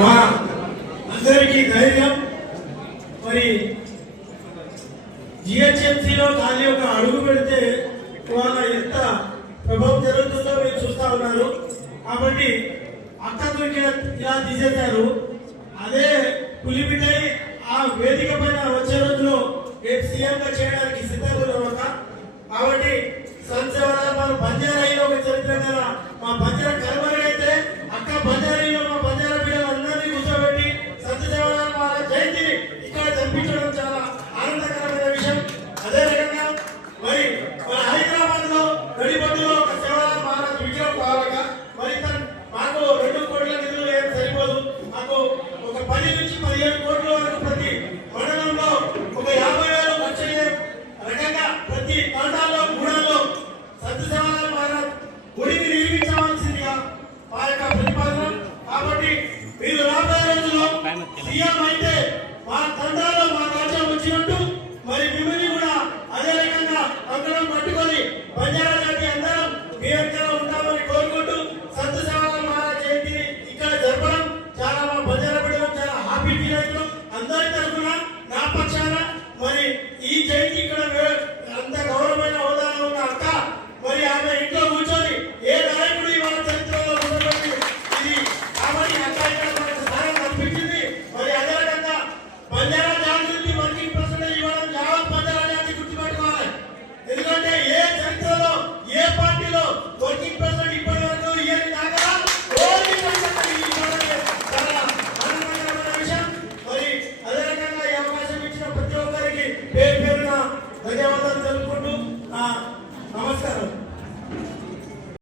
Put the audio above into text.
మా అందరికీ ధైర్యం. మరి జిహెచ్ఎంసీలో ఖాళీ ఒక అడుగు పెడితే వాళ్ళ ఎంత ప్రభావం జరుగుతుందో మీరు చూస్తా ఉన్నారు. కాబట్టి అక్కకు ఇలా తీసేశారు. అదే పులిబిడ్డై ఆ వేదిక పైన వచ్చే రోజులో సీఎంగా చేయడానికి సిద్ధంగా ఉన్నా. కాబట్టి సంవత్సరాలు బంజారాయిలో ఒక చరిత్ర కదా. మా బంజారా కర్మరైతే అక్క బంజారాయిలో మా బంజారా పిల్లలందరినీ కూర్చోబెట్టి సత్యదేవరాల వాళ్ళ జయంతిని ఇక్కడ జరిపించడం చాలా ఆనందకరమైన విషయం. అదే రకంగా మరి మన హైదరాబాద్ లో గడిబడ్డులో ఒక శివరాల మహారాజ్ విగ్రహం కావాలగా. మరి మాకు 2 కోట్ల నిధులు ఏం సరిపోదు. మాకు ఒక 10 నుంచి 15 కోట్ల వరకు ప్రతి మండలంలో ఒక 50,000 వచ్చే రకంగా ప్రతి తండాల్లో గూడాల్లో సత్యదేవరాల మహారాజ్ గుడిని నిర్మించవలసిందిగా మా యొక్క ప్రతిపాదన. కాబట్టి మీరు రాబోయే రోజుల్లో సీఎం అయితే మా తండాలో మా రాజ్యం వచ్చినట్టు మరి మిమ్మల్ని కూడా అదే రకంగా అందరం